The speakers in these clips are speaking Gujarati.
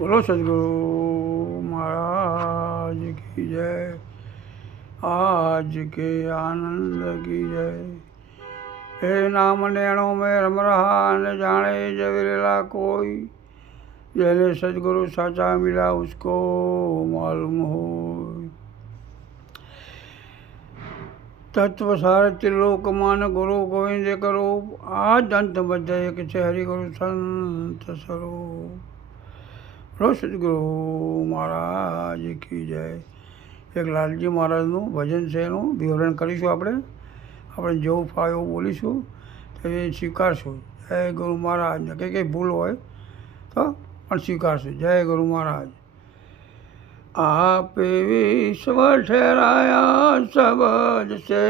बोलो सदगुरु महाराज की जय। आज के आनंद की जय। हे नाम नैणों में रम रहा न जाने जब लीला कोई, जैने सदगुरु साचा मिला उसको मालूम हो। तत्व सार त्रिलोक मान गुरु गोविंद करो, आज अंत मध्य एक छे हरि गुरु संत स्वरूप। બોલો સદગુરુ મહારાજ કી જય। એક લાલજી મહારાજનું ભજન છે, એનું વિવરણ કરીશું આપણે જેવું ફાવે એવું બોલીશું તો એ સ્વીકારશું। જય ગુરુ મહારાજને કંઈ ભૂલ હોય તો પણ સ્વીકારશું। જય ગુરુ મહારાજ। આપે વિશ્વ ઠેરાયા સબજ છે,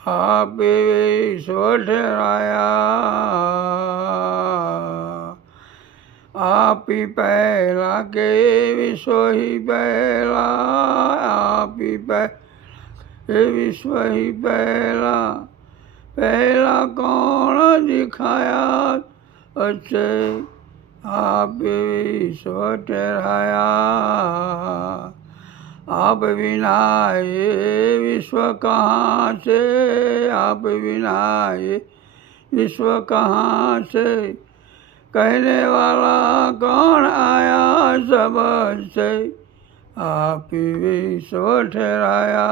આપે વિશ્વ ઠેરાયા, आपी पहला के विश्व ही पहला, आपी पहला विश्व ही पहला, पहला कौन दिखाया अच्छे, आप विश्व ठहराया। आप बिना ये विश्व कहाँ से, आप बिना ये विश्व कहाँ से, कहने वाला कौन आया सबज से, आप विश्व ठहराया।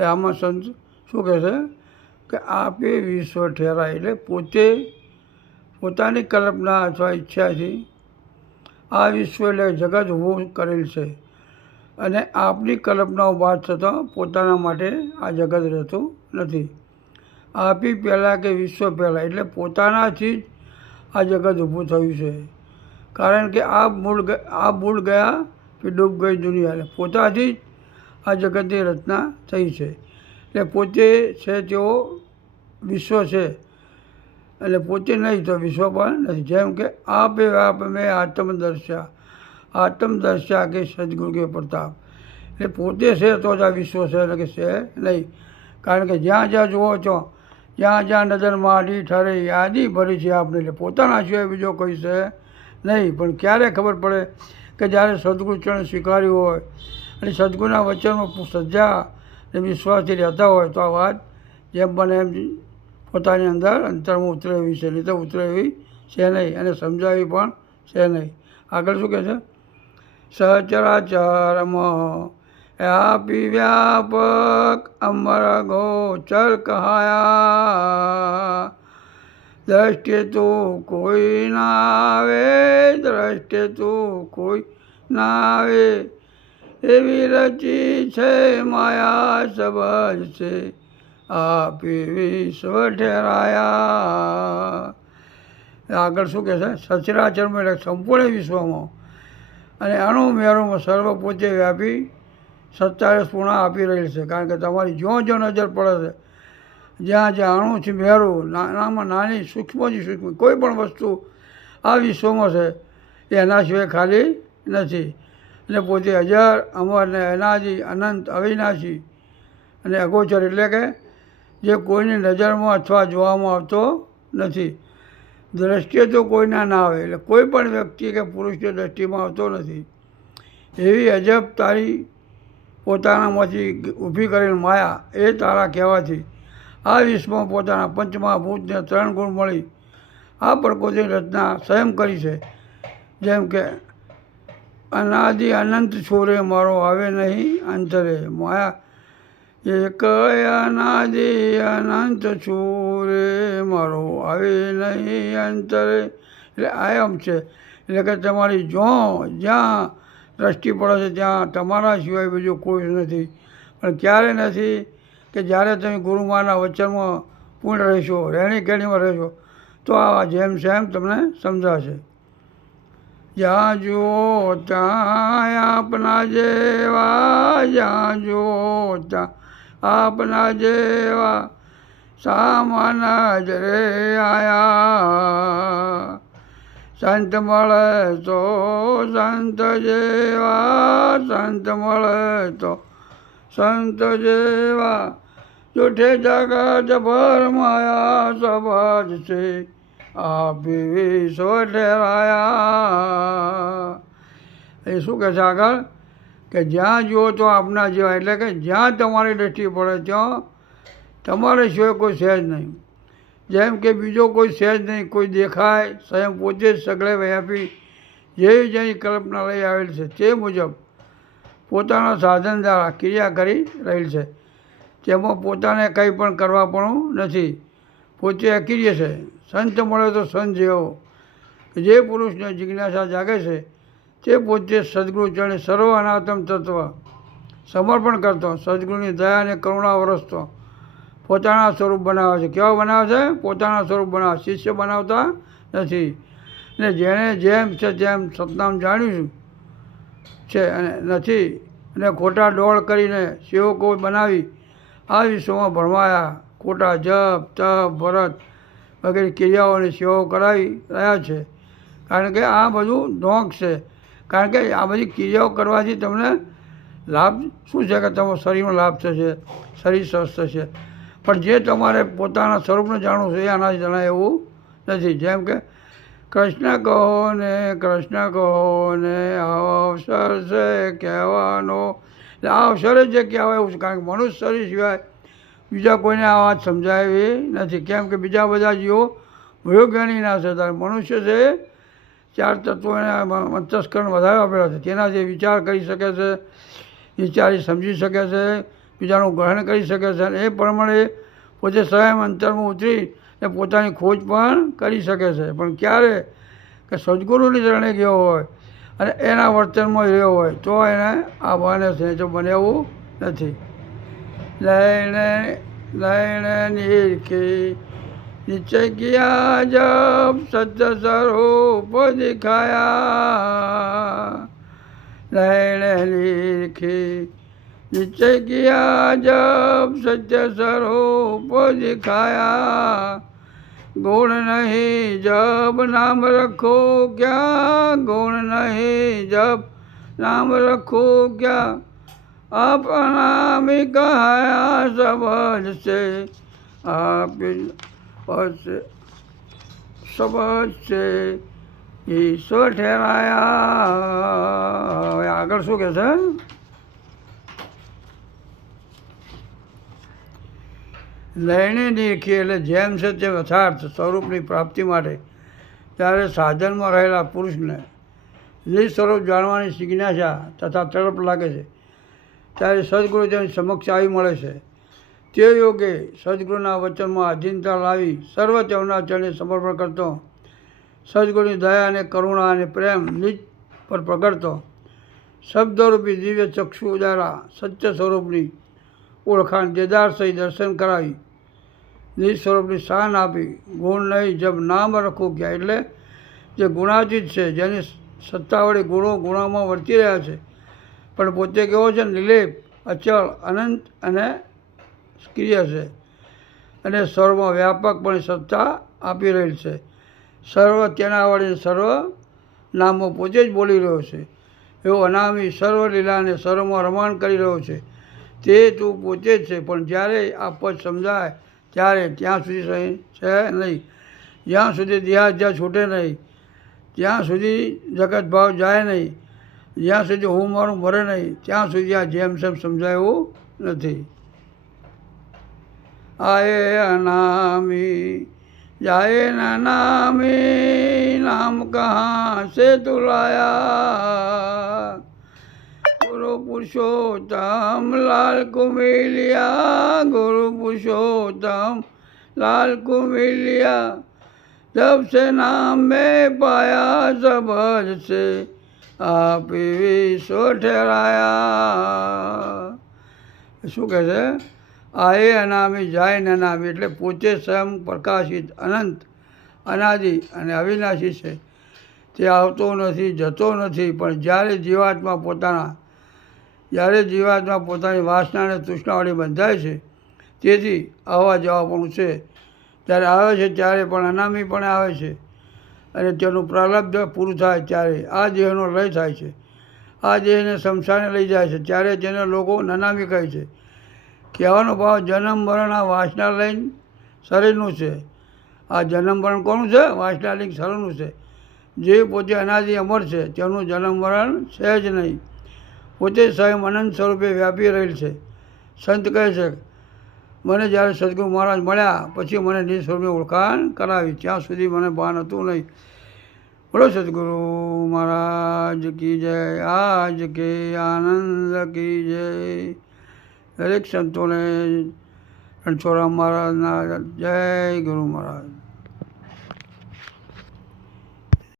આમાં સંત શું કહે છે કે આપે વિશ્વ ઠેરાય એટલે પોતાની કલ્પના અથવા ઈચ્છાથી આ વિશ્વ એટલે જગત ઊભું કરેલ છે, અને આપની કલ્પનાઓ બાદ થતાં પોતાના માટે આ જગત રહેતું નથી। આપી પહેલાં કે વિશ્વ પહેલાં એટલે પોતાનાથી જ આ જગત ઊભું થયું છે, કારણ કે આ મૂળ ગયા કે ડૂબ ગઈ દુનિયા, એટલે પોતાથી જ આ જગતની રચના થઈ છે। એટલે પોતે છે તેઓ વિશ્વ છે, એટલે પોતે નહીં તો વિશ્વ પણ નથી। જેમ કે આપે આપ મેં આત્મદર્શા કે સદગુરુ કે પ્રતાપ, એટલે પોતે છે તો જ આ વિશ્વ છે, એટલે કે છે નહીં, કારણ કે જ્યાં જ્યાં જુઓ છો, જ્યાં જ્યાં નજર માંડી ઠરે યાદી ભરી છે આપણે, એટલે પોતાના સિવાય બીજો કોઈ છે નહીં। પણ ક્યારે ખબર પડે કે જ્યારે સદગુરુ ચરણ સ્વીકાર્યું હોય અને સદગુરુના વચનમાં શ્રદ્ધા અને વિશ્વાસથી રહેતા હોય તો આ વાત જેમ બને એમ પોતાની અંદર અંતરમાં ઉતરે એવી છે, નહીં તો ઉતરે એવી છે નહીં, અને સમજાવી પણ છે નહીં। આગળ શું કહે છે? સચરાચરમાં આપી વ્યાપક અમર ગોચર કહાયા, દ્રષ્ટિ તું કોઈ ના આવે, દ્રષ્ટિ તું કોઈ ના આવે, એવી રચી છે માયા સબજ છે, આપી વિશ્વ ઠેરાયા। આગળ શું કહે છે? સચરાચરમાં એટલે સંપૂર્ણ વિશ્વમાં અને અણુમેરુમાં સર્વ પોતે વ્યાપી 47 પૂર્ણા આપી રહેલ છે, કારણ કે તમારી જો નજર પડે છે, જ્યાં જ્યાં અણુથી મેરું, નાનામાં નાની સૂક્ષ્મથી સૂક્ષ્મ કોઈ પણ વસ્તુ આ વિશ્વમાં છે એ એના સિવાય ખાલી નથી, અને પોતે અજર અમર ને અનાદિ અનંત અવિનાશી અને અગોચર, એટલે કે જે કોઈની નજરમાં અથવા જોવામાં આવતો નથી। દ્રષ્ટિએ તો કોઈના ના આવે, એટલે કોઈ પણ વ્યક્તિ કે પુરુષની દ્રષ્ટિમાં આવતો નથી, એવી અજબ તારી પોતાનામાંથી ઊભી કરેલ માયા એ તારા કહેવાથી આ વિશ્વમાં પોતાના પંચમહાભૂતને 3 ગુણ મળી આ પ્રકૃતિની રચના સ્વયં કરી છે। જેમ કે અનાદિ અનંત છોરે મારો આવે નહીં અંતરે, માયા એક અનાદિ અનંત છોરે મારો આવે નહીં અંતરે, એટલે આયમ છે, એટલે કે તમારી જ્યાં દ્રષ્ટિ પડે છે ત્યાં તમારા સિવાય બીજું કોઈ નથી। પણ ક્યારે નથી કે જ્યારે તમે ગુરુમાના વચનમાં પૂર્ણ રહેશો, રહેણી કહેણીમાં રહેશો, તો આ જેમ સેમ તમને સમજાશે। જ્યાં જુઓ ત્યાં આપના જેવા, જ્યાં જુઓ ત્યાં આપના જેવા, સામા નજરે આયા, સંત મળે તો સંત જેવા, સંત મળે તો સંત જેવા, જૂઠે જગત ભર માયા સબજ છે, આપી વિશ્વ ઠેરાયા. એ શું કહે છે આગળ કે જ્યાં જુઓ તો આપના જેવા, એટલે કે જ્યાં તમારી દ્રષ્ટિ પડે ત્યાં તમારે સિવાય કોઈ છે જ નહીં. જેમ કે બીજો કોઈ છે જ નહીં, કોઈ દેખાય સ્વયં પોતે જ સગળે વ્યાપી જેવી જેની કલ્પના લઈ આવેલ છે તે મુજબ પોતાના સાધન દ્વારા ક્રિયા કરી રહેલ છે. તેમાં પોતાને કંઈ પણ કરવા પણ નથી, પોતે અક્રિય છે. સંત મળે તો સંત જેવો, જે પુરુષને જિજ્ઞાસા જાગે છે તે પોતે સદગુરુ ચરણે સર્વ અનાત્મ તત્વ સમર્પણ કરતો, સદગુરુની દયા અને કરુણા વરસતો પોતાના સ્વરૂપ બનાવે છે. કેવા બનાવે છે? પોતાના સ્વરૂપ બનાવે, શિષ્ય બનાવતા નથી. અને જેણે જેમ છે તેમ સતનામ જાણ્યું છે અને નથી, અને ખોટા ડોળ કરીને સેવકો બનાવી આ વિશ્વમાં ભરમાયા ખોટા જપ તપ વ્રત વગેરે ક્રિયાઓની સેવાઓ કરાવી રહ્યા છે. કારણ કે આ બધું ઢોંગ છે. કારણ કે આ બધી ક્રિયાઓ કરવાથી તમને લાભ શું છે કે તમારા શરીરનો લાભ થશે, શરીર સ્વસ્થ છે. પણ જે તમારે પોતાના સ્વરૂપને જાણવું છે એ આનાથી જણાય એવું નથી. જેમ કે કૃષ્ણ કહો ને અવસર છે કહેવાનો, એટલે આ અવસર જ જે કહેવાય એવું છે. કારણ કે મનુષ્ય શરીર સિવાય બીજા કોઈને આ વાત સમજાય એવી નથી. કેમ કે બીજા બધા જીવો મૃગજ્ઞાની ના છે, ત્યારે મનુષ્ય છે ચાર તત્વોને અંતસ્કરણ વધારે આપેલા છે. તેનાથી વિચાર કરી શકે છે, વિચારી સમજી શકે છે, બીજાનું ગ્રહણ કરી શકે છે, અને એ પ્રમાણે પોતે સ્વયં અંતરમાં ઉતરી એ પોતાની ખોજ પણ કરી શકે છે. પણ ક્યારે કે સદગુરુની શરણે ગયો હોય અને એના વર્તનમાં રહ્યો હોય તો એને આ બને છે, તો બને એવું નથી. લઈને નિરખી નિશ્ચય કિયા જબ સત્ય સ્વરૂપ દિખાયા. લઈને નિરખી નિશ્ચય કિયા જબ સત્ય સ્વરૂપ દિખાયા. ગુણ નહીં જબ નામ રખો ક્યાં, ગુણ નહીં જબ નામ રખો ક્યાં. अपनामी कहाया सबज से आप सबज से ઈશ્વર ઠેરાયા. હવે આગળ શું કહે છે? લઈને દેખીએ એટલે જેમ છે તે યથાર્થ સ્વરૂપની પ્રાપ્તિ માટે ત્યારે સાધનમાં રહેલા પુરુષને નિજ સ્વરૂપ જાણવાની જિજ્ઞાસા તથા તડપ લાગે છે, ત્યારે સદગુરુ તેની સમક્ષ આવી મળે છે. તે યોગે સદગુરુના વચનમાં આધીનતા લાવી સર્વ તેમના ચરણે સમર્પણ કરતો, સદગુરુની દયા અને કરુણા અને પ્રેમ નિજ પર પ્રગટતો, શબ્દરૂપી દિવ્ય ચક્ષુ દ્વારા સત્ય સ્વરૂપની ઓળખાણ દેદાર સહિત દર્શન કરાવી નિજ સ્વરૂપની શાન આપી. ગુણ નહીં જબ નામ રખો ક્યાં, એટલે જે ગુણાતીત છે, જેની સત્તા વડે ગુણો ગુણામાં વર્તી રહ્યા છે, પણ પોતે કેવો છે? નિર્લેપ, અચળ, અનંત અને ક્રિય છે, અને સર્વમાં વ્યાપકપણે સત્તા આપી રહેલ છે. સર્વ તેના વડે સર્વ નામો પોતે જ બોલી રહ્યો છે. એવો અનામી સર્વ લીલાને સર્વમાં રમણ કરી રહ્યો છે. તે તું પોતે જ છે. પણ જ્યારે આ પદ સમજાય ત્યારે ત્યાં સુધી સહી છે નહીં, જ્યાં સુધી દેહાધ્યાસ છૂટે નહીં, ત્યાં સુધી જગત ભાવ જાય નહીં, જ્યાં સુધી હું મારું મરે નહીં, ત્યાં સુધી આ જેમ સેમ સમજાયું નથી. આયે અનામી जाए न नामी नाम कहाँ से तुलाया। गुरु पुरुषोत्तम लाल को मिलिया, गुरु पुरुषोत्तम लाल को मिलिया। जब से नाम में पाया सबज से आप विश्व ठहराया। શું કહે છે? આએ અનામી જાય ન નામી, એટલે પોતે સ્વયં પ્રકાશિત અનંત અનાદિ અને અવિનાશી છે. તે આવતો નથી, જતો નથી. પણ જ્યારે જીવાત્મા પોતાની વાસના અને તૃષ્ણા વડે બંધાય છે, તેથી આવવા જવા પણ છે. ત્યારે આવે છે ત્યારે પણ અનામી પણ આવે છે, અને તેનું પ્રારબ્ધ પૂરું થાય ત્યારે આ દેહનો લય થાય છે. આ દેહને શમશાને લઈ જાય છે ત્યારે તેને લોકો નનામી કહે છે. કહેવાનો ભાવ જન્મ મરણ આ વાસના લઈને શરીરનું છે, આ જન્મ મરણ કોનું છે? વાસનાલિંગ સર્વનું છે. જે પોતે અનાદિ અમર છે તેનું જન્મ મરણ છે જ નહીં. પોતે સ્વયં અનંત સ્વરૂપે વ્યાપી રહેલ છે. સંત કહે છે મને જ્યારે સદગુરુ મહારાજ મળ્યા પછી મને નિજ સ્વરૂપે ઓળખાણ કરાવી, ત્યાં સુધી મને ભાન હતું નહીં. બોલો સદગુરુ મહારાજ કી જય. આજ કે આનંદ કી જય. દરેક સંતોને રણછોડરામ મહારાજના જય ગુરુ મહારાજ.